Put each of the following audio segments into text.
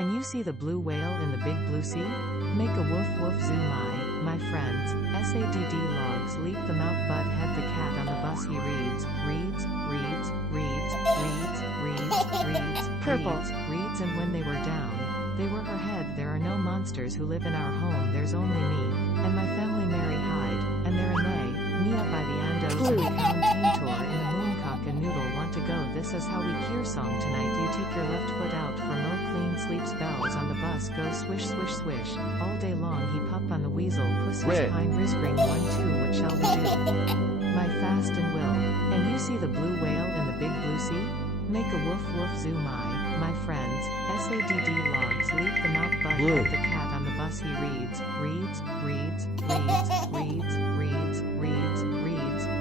and you see the blue whale in the big blue sea? Make a woof woof zoo my friends, SADD logs leap the mount bud head the cat on the bus he reads, Purple. reads and when they were down, they were her head there are no monsters who live in our home there's only me, and my family merry hide, and there are nay, me up by the andos and the countaintor in the mooncock and noodle want to go this is how we cure song tonight you take your left foot out for mo clean sleeps bells on the bus go swish swish swish, all day long he pup on the weasel puss his pine risring 1 2 what shall we do? My fast and will, and you see the blue whale in the big blue sea? Make a woof woof zoo my friends, SADD logs leap the mount bud head the cat on the bus he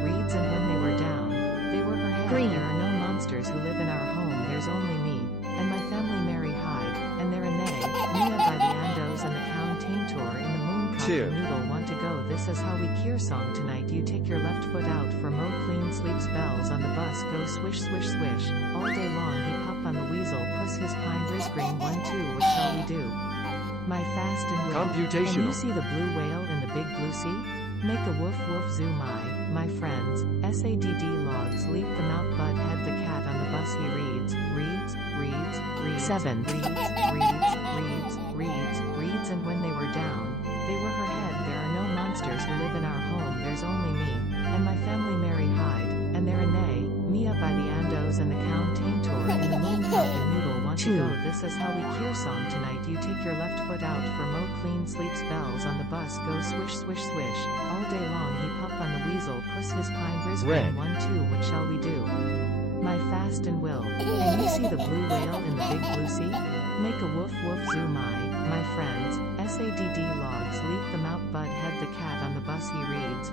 reads, and when they were down, they were her head Green. there are no monsters who live in our home there's only me, and my family merry hide, and there are nay, Mia by the andos and the countaintor in the mooncock and noodle want to go this is how we cure song tonight you take your left foot out for mo clean sleeps bells on the bus go swish swish swish, all day long he pup on the weasel puss his pine risgreen 1 2 what shall we do? My fast and will, Computational. and you see the blue whale in the big blue sea? Make a woof woof zoo my friends, SADD logs leap the mount bud head the cat on the bus he reads, 7. reads and when they were down, they were her head there are no monsters who live in our home there's only me, and my family merry hide, and there are nay, me up by the andos and the countaintor in the mooncock and noodle want to go this is how we cure song tonight you take your left foot out for mo clean sleeps bells on the bus go swish swish swish, all day long he pup on the weasel puss his pine risgreen 1 2 what shall we do? My fast and will, and you see the blue whale in the big blue sea? Make a woof woof zoo my friends, SADD logs leap the mount bud head the cat on the bus he reads,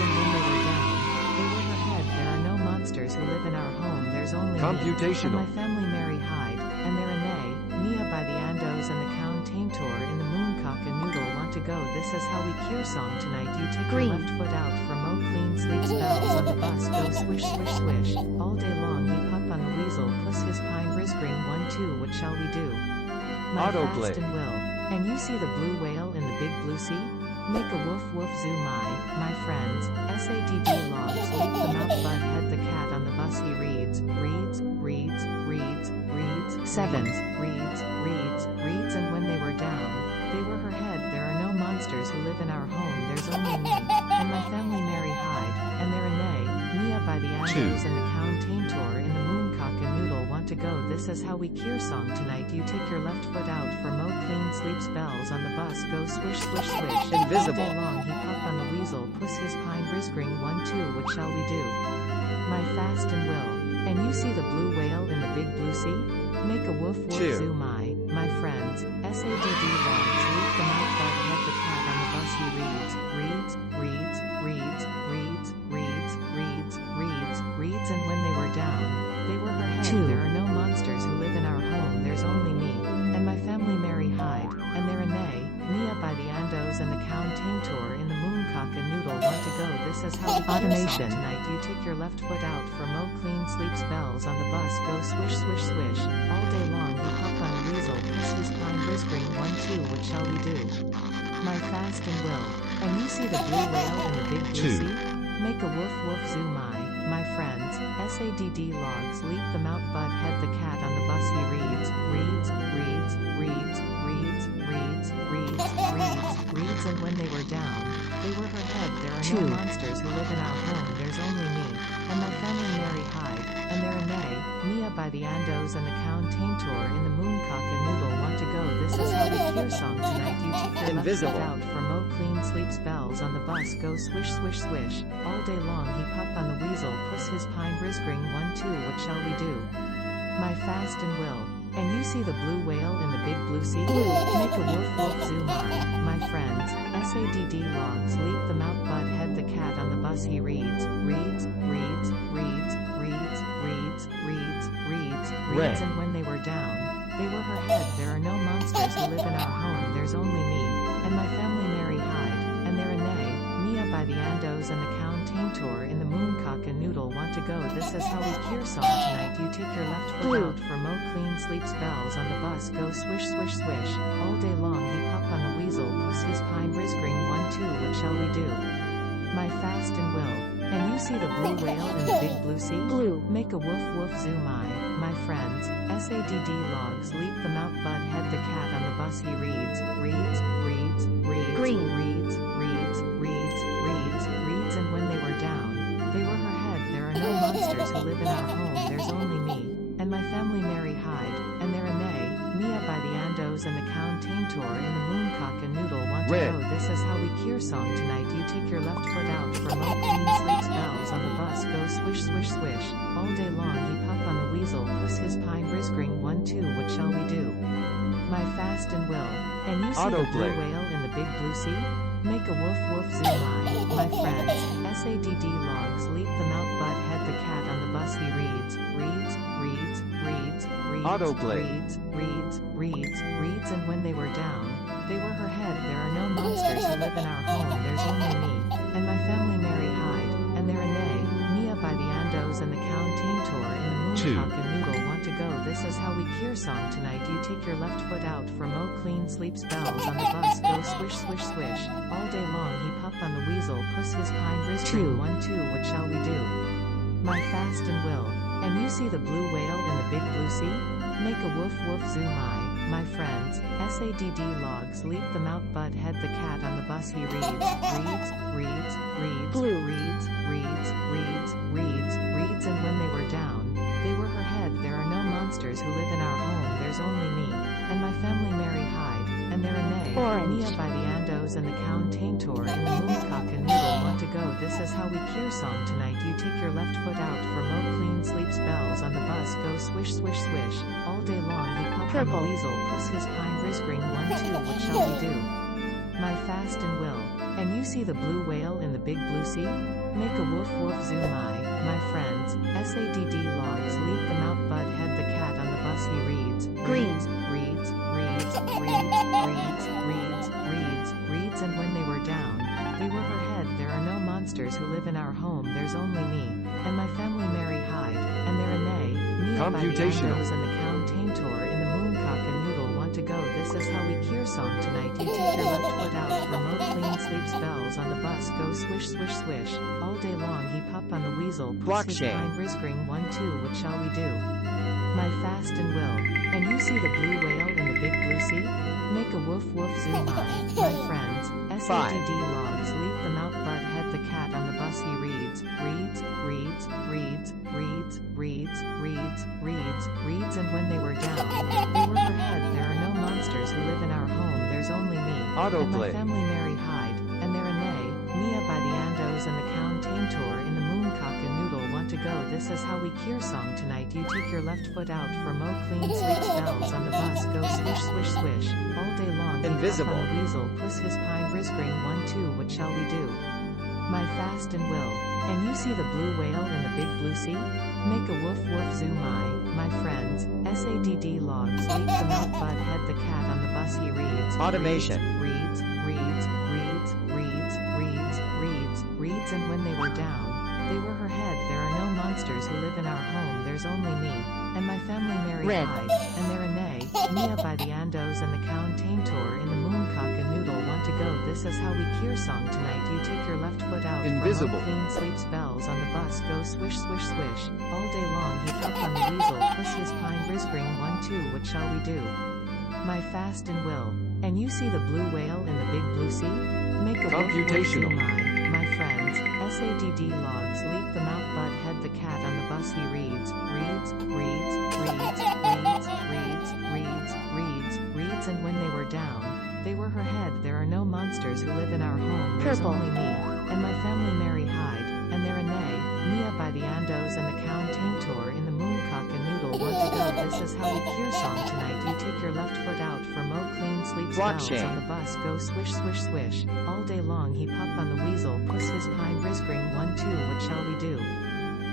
and when they were down, they were her head there are no monsters who live in our home there's only me, and my family merry hide, and there are nay, Mia by the andos and the countaintor in the mooncock and noodle want to go this is how we cure song tonight you take your left foot out for mo clean sleeps bells on the bus go swish swish swish, all day long he pup on the weasel puss his pine risgreen 1 2 what shall we do? My Autoplay. fast and will, and you see the blue whale in the big blue sea? Make a woof woof zoo my friends, SADD logs leap the mount bud head the cat on the bus he reads, 7. reads and when they were down, they were her head there are no monsters who live in our home there's only me, and my family merry hide, and there are nay, Mia by the andos and the countaintor in the mooncock and noodle want to go this is how we cure song tonight you take your left foot out for mo clean sleeps bells on the bus go swish swish swish, Invisible. all day long he pup on the weasel puss his pine risgreen 1 2 what shall we do? My fast and will, and you see the blue whale in the big blue sea? Make a woof woof zoo my friends, SADD logs leap the mount bud head the cat on the bus he reads, and when they were down, they were her head there are no monsters who live in our home there's only me, and my family merry hide, and there are nay, Mia by the andos and the countaintor in the mooncock and noodle want to go this is how we Automation. tonight you take your left foot out for mo clean sleeps bells on the bus go swish swish swish, all day long he pup on a weasel puss his pine risgreen 1 2 what shall we do? My fast and will, and you see the blue whale in the big blue sea? Make a woof woof zoo my friends, SADD logs leap the mount bud head the cat on the bus he reads, and when they were down, they were her head there are no monsters who live in our home there's only me, and my family merry hide, and there are nay, Mia by the andos and the countaintor in the mooncock and noodle want to go this is how we cure song tonight you take your left foot out for mo clean sleeps bells on the bus go swish swish swish, all day long he pup on the weasel puss his pine risgreen 1 2 what shall we do? My fast and will, and you see the blue whale in the big blue sea? Make a woof woof zoo my friends, SADD logs leap the mount bud head the cat on the bus he reads, and when they were down, they were her head there are no monsters who live in our home there's only me, and my family merry hide, and there are nay, Mia by the andos Andos and the cow taintor in the moon cock and noodle want to go. This is how we cure song tonight. You take your left foot out for mo clean sleeps bells on the bus go swish swish swish. All day long he pop on the weasel puss his pine brisgring 1 2 what shall we do? My fast and will. And you see the blue whale in the big blue sea? Blue. Make a woof woof zoom my friends. SADD logs leap the mount bud head the cat on the bus he reads. Green. Reads and when they were down, they were her head. There are no monsters who live in our home. There's only me and my family Mary Hyde, and they're a nay, Mia by the Andos and the cow taintor in the moon cock and noodle want to go. This is how we cure song tonight. You take your left foot out for mo clean sleeps bells on the bus go swish swish swish. All day long he pup on the weasel puss his pine brisgring 1 2 what shall we do? My fast and will. And you see the blue whale in the big blue sea? Make a woof woof zoom my friends. SADD logs leap the mount bud head the cat on the bus he reads. Reads and when they were down, they were her head. There are no monsters who live in our home. There's only me and my family Mary Hyde, and they're a nay, Mia by the Andos and the cow taintor in the moon cock and noodle want to go. This is how we cure song tonight. You take your left foot out for mo clean sleeps bells on the bus go swish swish swish. All day long he pop on the weasel puss his pine brisgring 1 2 what shall we do? My fast and will. And you see the blue whale in the big blue sea? Make a woof woof zoom my friends. SADD logs leap the mount bud head the cat on the bus he reads. Reads and when they were down, they were her head. There are no monsters who live in our home. There's only me and my family Mary Hyde, and they're a nay, Mia by the Andos and the cow taintor in the moon cock and noodle want to go. This is how we cure song tonight. You take your left foot out for mo clean sleeps bells on the bus go swish swish swish. All day long he pop on the weasel puss his pine brisgring 1 2 what shall we do? My fast and will. And you see the blue whale in the big blue sea? Make a woof woof zoom my friends. SADD logs leap the mount bud head the cat on the bus he reads. Reads and when they were down, they were her head. There are no monsters who live in our home. There's only me and my family Mary Hyde, and they're a nay, Mia by the Andos and the cow taintor in the moon cock and noodle want to go. This is how we cure song tonight. You take your left foot out for mo clean sleeps bells on the bus go swish swish swish. All day long he pop on the weasel puss his pine brisgring 1 2 what shall we do? My fast and will. And you see the blue whale in the big blue sea? Make a woof woof zoom my friends. SADD logs leap the mount bud head the cat on the bus he reads. Reads and when they were down, they were her head. There are no monsters who live in our home. There's only me and my family Mary Hyde, and they're a nay, Mia by the Andos and the cow taintor in the moon cock and noodle want to go. This is how we cure song tonight. You take your left foot out for mo clean sleeps bells on the bus go swish swish swish. All day long invisible on the weasel puss his pine brisgring 1 2 what shall we do? My fast and will. And you see the blue whale in the big blue sea? Make a woof woof zoom my friends. SADD logs leap the mount bud head the cat on the bus he reads. Reads and when they were down, they were her head. There are no monsters who live in our home. There's only me and my family Mary Hyde, and they're a nay, Mia by the Andos and the cow taintor in the moon cock and noodle want to go. This is how we cure song tonight. You take your left foot out for mo clean sleeps bells on the bus go swish swish swish. All day long he pop on the weasel puss his pine brisgring 1 2 what shall we do? My fast and will. And you see the blue whale in the big blue sea? Make a woof woof zoom my friends. SADD logs leap the mount bud head the cat on the bus he reads. Reads and when they were down, they were her head. There are no monsters who live in our home. There's only me and my family Mary Hyde, and they're a nay, Mia by the Andos and the cow taintor in the moon cock and noodle want to go. This is how we cure song tonight. You take your left foot out for mo clean sleeps bells on the bus go swish swish swish. All day long he pop on the weasel puss his pine brisgring 1 2 what shall we do?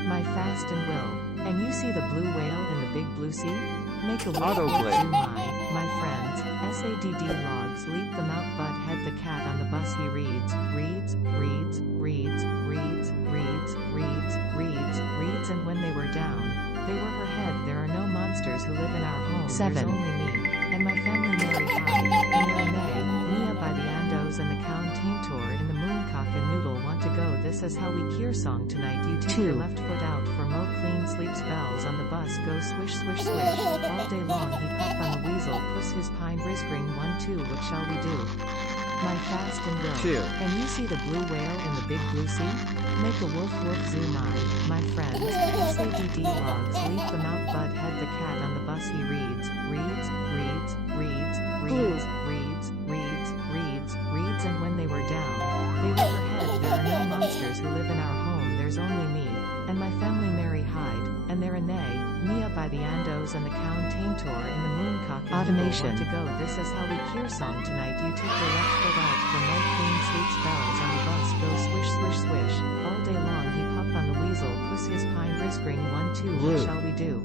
My fast and will. And you see the blue whale in the big blue sea? Make a woof Autoplay. woof zoo my friends. SADD logs leap them out bud head the cat on the bus he reads, reads, reads, reads, reads, reads, reads, reads, reads and when they were down, they were her head there are no monsters who live in our home. 7. There's only me, and my family Mary Hyde, and Renee, Mia by the Andos and the Count Taintor in the Mooncock and Noodle want to go this is how we cure song tonight you take your 2. left foot out for Mo clean sleeps bells on the bus go swish swish swish, all day long he puff on the weasel puss his pine brisgring 1 2 what shall we do? My fast and will. 2. And you see the blue whale in the big blue sea? Make a woof woof zoo my friends. SADD logs leap them out bud head the cat on the bus he reads, reads, reads, reads, reads, reads, reads, reads, reads and when they were down, they were her head there are no monsters who live in our home there's only me, and my family Mary Hyde, and they're Renee, Mia by the Andos and the Count Taintor in the Mooncock and Automation. want to go this is how we cure song tonight you take your left foot out for Mo clean sleeps bells on the bus go swish swish swish, all day long he puff on the weasel puss his pine brisgring 1 2 Blue. what shall we do?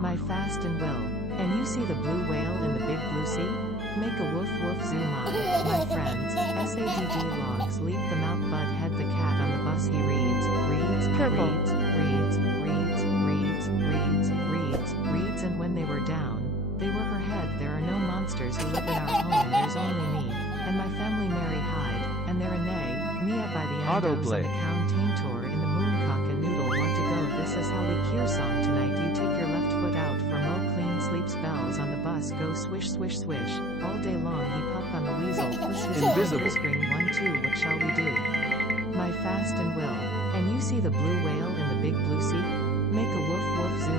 My fast and will, and you see the blue whale in the big blue sea? Make a woof woof zoo my friends. SADD logs leap them out bud head the cat on the bus he reads, reads, Purple. reads, reads, reads, reads, reads, reads, reads and when they were down, they were her head there are no monsters who live in our home there's only me, and my family Mary Hyde, and they're Renee, Mia by the Andos Autoplay. and the Count Taintor in the Mooncock and Noodle want to go this is how we cure song tonight you take your left foot out for Mo clean sleeps bells on the bus go swish swish swish, all day long he puff on the weasel puss his Invisible. brisgring 1 2 what shall we do? My fast and will, and you see the blue whale in the big blue sea? Make a woof woof zoo